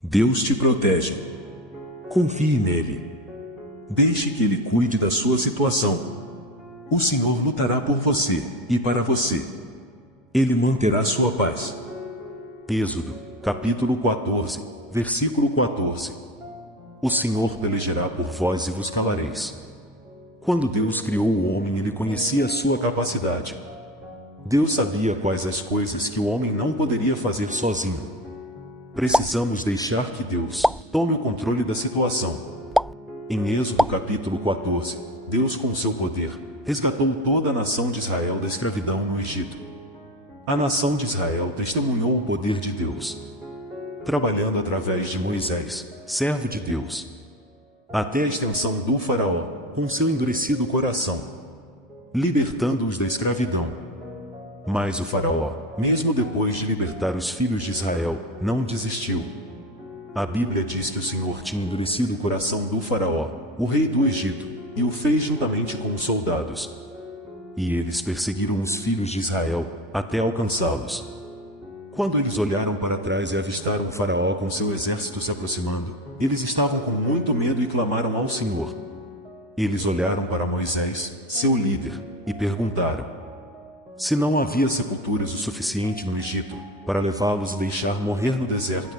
Deus te protege. Confie nele. Deixe que ele cuide da sua situação. O Senhor lutará por você e para você. Ele manterá sua paz. Êxodo, capítulo 14, versículo 14. O Senhor pelejará por vós e vos calareis. Quando Deus criou o homem, ele conhecia a sua capacidade. Deus sabia quais as coisas que o homem não poderia fazer sozinho. Precisamos deixar que Deus tome o controle da situação. Em Êxodo capítulo 14, Deus com seu poder resgatou toda a nação de Israel da escravidão no Egito. A nação de Israel testemunhou o poder de Deus, trabalhando através de Moisés, servo de Deus, até a extensão do faraó, com seu endurecido coração, libertando-os da escravidão. Mas o faraó, mesmo depois de libertar os filhos de Israel, não desistiu. A Bíblia diz que o Senhor tinha endurecido o coração do faraó, o rei do Egito, e o fez juntamente com os soldados. E eles perseguiram os filhos de Israel, até alcançá-los. Quando eles olharam para trás e avistaram o faraó com seu exército se aproximando, eles estavam com muito medo e clamaram ao Senhor. Eles olharam para Moisés, seu líder, e perguntaram se não havia sepulturas o suficiente no Egito, para levá-los e deixar morrer no deserto.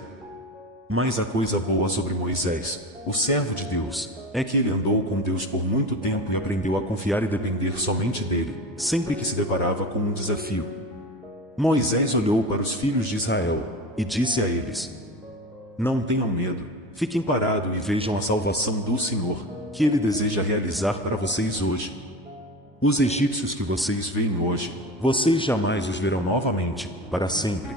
Mas a coisa boa sobre Moisés, o servo de Deus, é que ele andou com Deus por muito tempo e aprendeu a confiar e depender somente dele, sempre que se deparava com um desafio. Moisés olhou para os filhos de Israel, e disse a eles: não tenham medo, fiquem parados e vejam a salvação do Senhor, que ele deseja realizar para vocês hoje. Os egípcios que vocês veem hoje, vocês jamais os verão novamente, para sempre.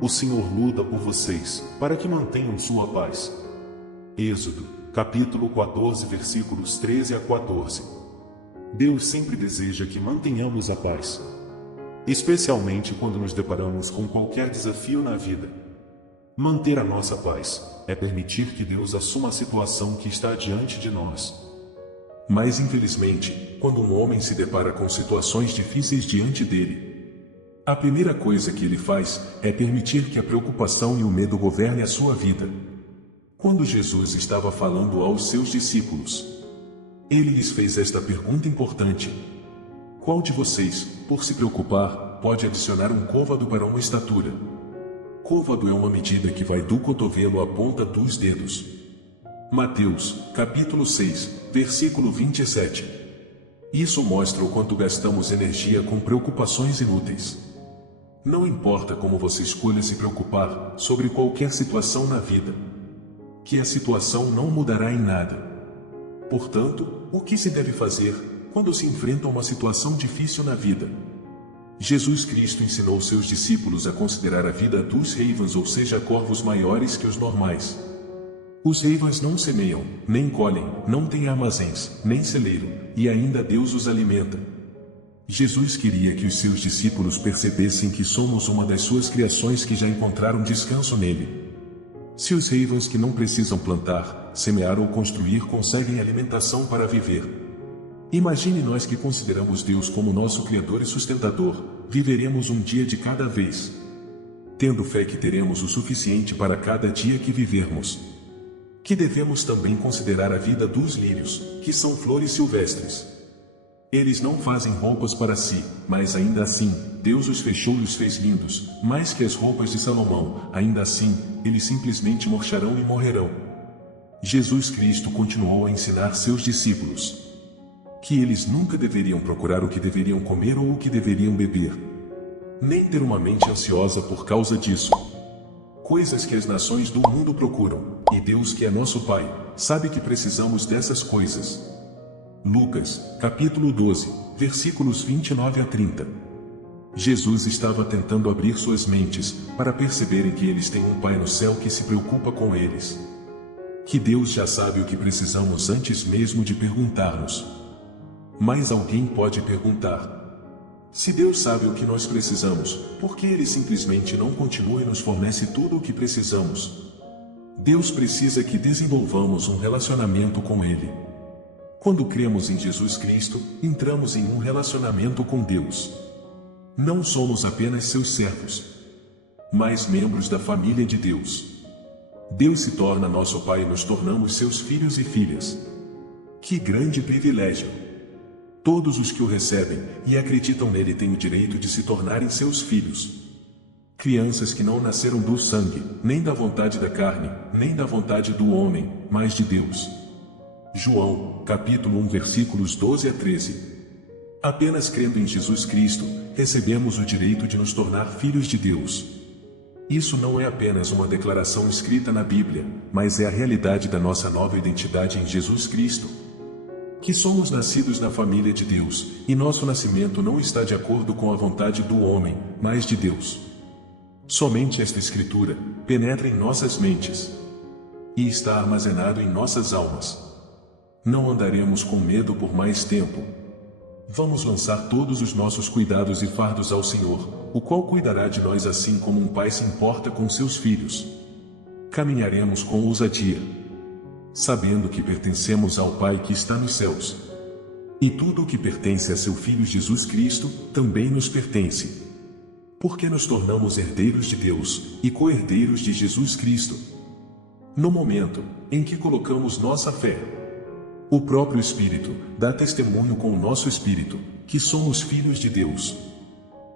O Senhor luta por vocês, para que mantenham sua paz. Êxodo, capítulo 14, versículos 13 a 14. Deus sempre deseja que mantenhamos a paz, especialmente quando nos deparamos com qualquer desafio na vida. Manter a nossa paz é permitir que Deus assuma a situação que está diante de nós. Mas infelizmente, quando um homem se depara com situações difíceis diante dele, a primeira coisa que ele faz é permitir que a preocupação e o medo governem a sua vida. Quando Jesus estava falando aos seus discípulos, ele lhes fez esta pergunta importante: qual de vocês, por se preocupar, pode adicionar um côvado para uma estatura? Côvado é uma medida que vai do cotovelo à ponta dos dedos. Mateus, capítulo 6, versículo 27. Isso mostra o quanto gastamos energia com preocupações inúteis. Não importa como você escolha se preocupar sobre qualquer situação na vida, que a situação não mudará em nada. Portanto, o que se deve fazer quando se enfrenta uma situação difícil na vida? Jesus Cristo ensinou seus discípulos a considerar a vida dos ravens, ou seja, corvos maiores que os normais. Os ravens não semeiam, nem colhem, não têm armazéns, nem celeiro, e ainda Deus os alimenta. Jesus queria que os seus discípulos percebessem que somos uma das suas criações que já encontraram descanso nele. Se os ravens que não precisam plantar, semear ou construir conseguem alimentação para viver, imagine nós que consideramos Deus como nosso Criador e sustentador, viveremos um dia de cada vez, tendo fé que teremos o suficiente para cada dia que vivermos. Que devemos também considerar a vida dos lírios, que são flores silvestres. Eles não fazem roupas para si, mas ainda assim, Deus os fechou e os fez lindos, mais que as roupas de Salomão. Ainda assim, eles simplesmente murcharão e morrerão. Jesus Cristo continuou a ensinar seus discípulos que eles nunca deveriam procurar o que deveriam comer ou o que deveriam beber, nem ter uma mente ansiosa por causa disso. Coisas que as nações do mundo procuram, e Deus, que é nosso Pai, sabe que precisamos dessas coisas. Lucas, capítulo 12, versículos 29 a 30. Jesus estava tentando abrir suas mentes, para perceberem que eles têm um Pai no céu que se preocupa com eles. Que Deus já sabe o que precisamos antes mesmo de perguntarmos. Mas alguém pode perguntar: se Deus sabe o que nós precisamos, por que Ele simplesmente não continua e nos fornece tudo o que precisamos? Deus precisa que desenvolvamos um relacionamento com Ele. Quando cremos em Jesus Cristo, entramos em um relacionamento com Deus. Não somos apenas seus servos, mas membros da família de Deus. Deus se torna nosso Pai e nos tornamos seus filhos e filhas. Que grande privilégio! Todos os que o recebem e acreditam nele têm o direito de se tornarem seus filhos. Crianças que não nasceram do sangue, nem da vontade da carne, nem da vontade do homem, mas de Deus. João, capítulo 1, versículos 12 a 13. Apenas crendo em Jesus Cristo, recebemos o direito de nos tornar filhos de Deus. Isso não é apenas uma declaração escrita na Bíblia, mas é a realidade da nossa nova identidade em Jesus Cristo. Que somos nascidos na família de Deus, e nosso nascimento não está de acordo com a vontade do homem, mas de Deus. Somente esta Escritura penetra em nossas mentes e está armazenado em nossas almas. Não andaremos com medo por mais tempo. Vamos lançar todos os nossos cuidados e fardos ao Senhor, o qual cuidará de nós assim como um pai se importa com seus filhos. Caminharemos com ousadia, sabendo que pertencemos ao Pai que está nos céus. E tudo o que pertence a seu Filho Jesus Cristo, também nos pertence. Porque nos tornamos herdeiros de Deus, e co-herdeiros de Jesus Cristo. No momento em que colocamos nossa fé, o próprio Espírito dá testemunho com o nosso Espírito, que somos filhos de Deus.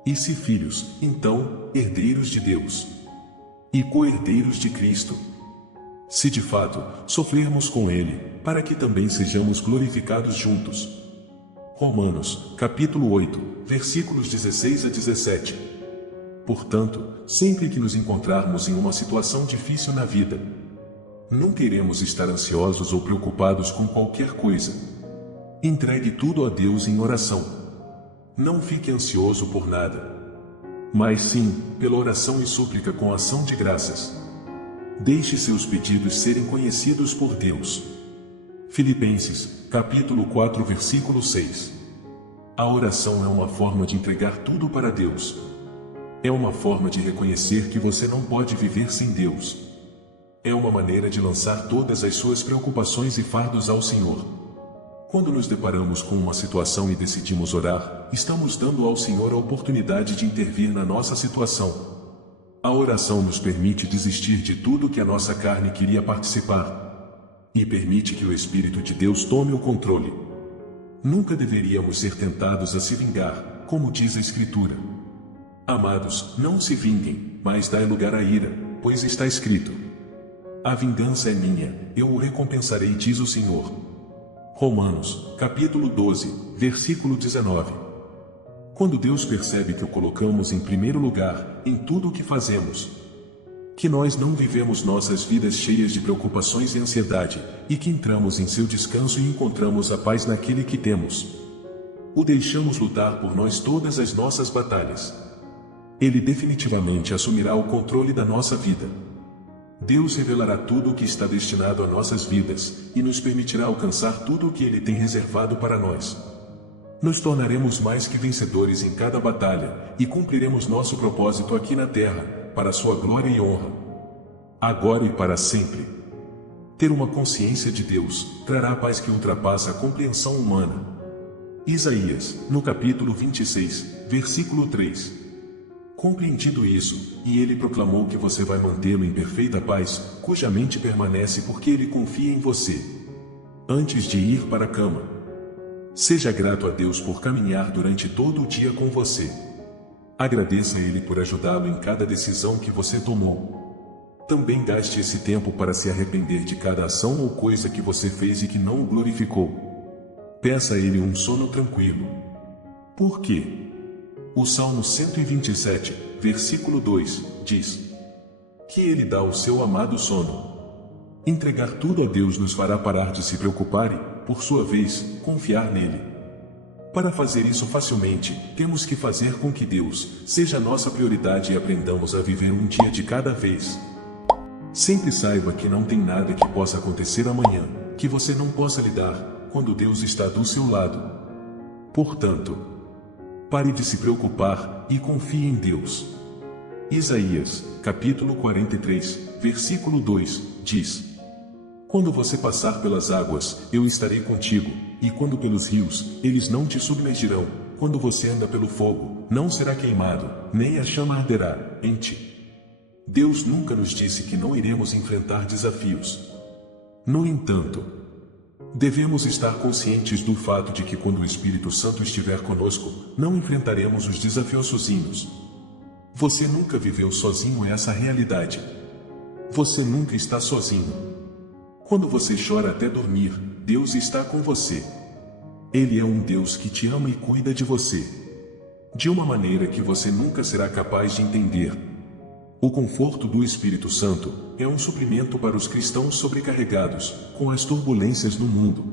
E se filhos, então, herdeiros de Deus. E co-herdeiros de Cristo. Se de fato, sofrermos com Ele, para que também sejamos glorificados juntos. Romanos, capítulo 8, versículos 16 a 17. Portanto, sempre que nos encontrarmos em uma situação difícil na vida, nunca iremos estar ansiosos ou preocupados com qualquer coisa. Entregue tudo a Deus em oração. Não fique ansioso por nada, mas sim, pela oração e súplica com ação de graças. Deixe seus pedidos serem conhecidos por Deus. Filipenses, capítulo 4, versículo 6. A oração é uma forma de entregar tudo para Deus. É uma forma de reconhecer que você não pode viver sem Deus. É uma maneira de lançar todas as suas preocupações e fardos ao Senhor. Quando nos deparamos com uma situação e decidimos orar, estamos dando ao Senhor a oportunidade de intervir na nossa situação. A oração nos permite desistir de tudo que a nossa carne queria participar, e permite que o Espírito de Deus tome o controle. Nunca deveríamos ser tentados a se vingar, como diz a Escritura. Amados, não se vinguem, mas dai lugar à ira, pois está escrito: a vingança é minha, eu o recompensarei, diz o Senhor. Romanos, capítulo 12, versículo 19. Quando Deus percebe que o colocamos em primeiro lugar, em tudo o que fazemos, que nós não vivemos nossas vidas cheias de preocupações e ansiedade, e que entramos em seu descanso e encontramos a paz naquele que temos, o deixamos lutar por nós todas as nossas batalhas. Ele definitivamente assumirá o controle da nossa vida. Deus revelará tudo o que está destinado a nossas vidas, e nos permitirá alcançar tudo o que Ele tem reservado para nós. Nos tornaremos mais que vencedores em cada batalha, e cumpriremos nosso propósito aqui na terra, para sua glória e honra. Agora e para sempre. Ter uma consciência de Deus trará a paz que ultrapassa a compreensão humana. Isaías, no capítulo 26, versículo 3. Compreendido isso, e ele proclamou que você vai mantê-lo em perfeita paz, cuja mente permanece porque ele confia em você. Antes de ir para a cama, seja grato a Deus por caminhar durante todo o dia com você. Agradeça a Ele por ajudá-lo em cada decisão que você tomou. Também gaste esse tempo para se arrepender de cada ação ou coisa que você fez e que não o glorificou. Peça a Ele um sono tranquilo. Por quê? O Salmo 127, versículo 2, diz que Ele dá o seu amado sono. Entregar tudo a Deus nos fará parar de se preocupar e, por sua vez, confiar nele. Para fazer isso facilmente, temos que fazer com que Deus seja nossa prioridade e aprendamos a viver um dia de cada vez. Sempre saiba que não tem nada que possa acontecer amanhã, que você não possa lidar, quando Deus está do seu lado. Portanto, pare de se preocupar e confie em Deus. Isaías, capítulo 43, versículo 2, diz: quando você passar pelas águas, eu estarei contigo, e quando pelos rios, eles não te submergirão. Quando você anda pelo fogo, não será queimado, nem a chama arderá em ti. Deus nunca nos disse que não iremos enfrentar desafios. No entanto, devemos estar conscientes do fato de que quando o Espírito Santo estiver conosco, não enfrentaremos os desafios sozinhos. Você nunca viveu sozinho essa realidade. Você nunca está sozinho. Quando você chora até dormir, Deus está com você. Ele é um Deus que te ama e cuida de você, de uma maneira que você nunca será capaz de entender. O conforto do Espírito Santo é um suprimento para os cristãos sobrecarregados com as turbulências do mundo.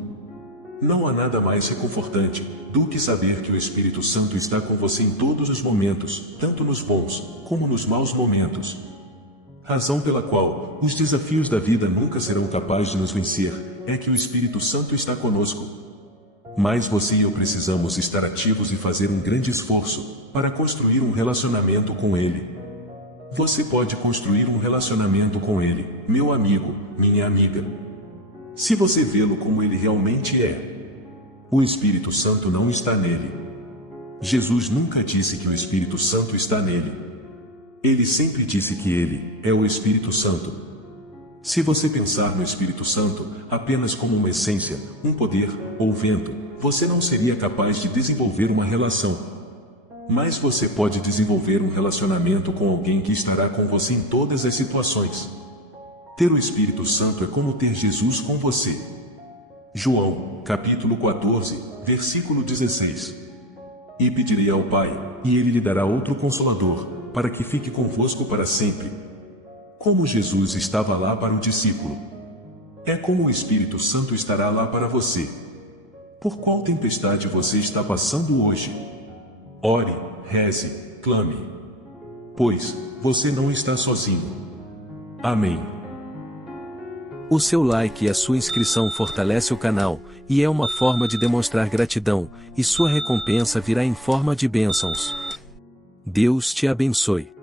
Não há nada mais reconfortante do que saber que o Espírito Santo está com você em todos os momentos, tanto nos bons como nos maus momentos. Razão pela qual os desafios da vida nunca serão capazes de nos vencer é que o Espírito Santo está conosco. Mas você e eu precisamos estar ativos e fazer um grande esforço para construir um relacionamento com Ele. Você pode construir um relacionamento com Ele, meu amigo, minha amiga, se você vê-lo como Ele realmente é. O Espírito Santo não está nele. Jesus nunca disse que o Espírito Santo está nele. Ele sempre disse que Ele é o Espírito Santo. Se você pensar no Espírito Santo apenas como uma essência, um poder ou vento, você não seria capaz de desenvolver uma relação. Mas você pode desenvolver um relacionamento com alguém que estará com você em todas as situações. Ter o Espírito Santo é como ter Jesus com você. João, capítulo 14, versículo 16. E pedirei ao Pai, e Ele lhe dará outro Consolador, para que fique convosco para sempre. Como Jesus estava lá para o discípulo, é como o Espírito Santo estará lá para você. Por qual tempestade você está passando hoje? Ore, reze, clame. Pois, você não está sozinho. Amém. O seu like e a sua inscrição fortalece o canal, e é uma forma de demonstrar gratidão, e sua recompensa virá em forma de bênçãos. Deus te abençoe.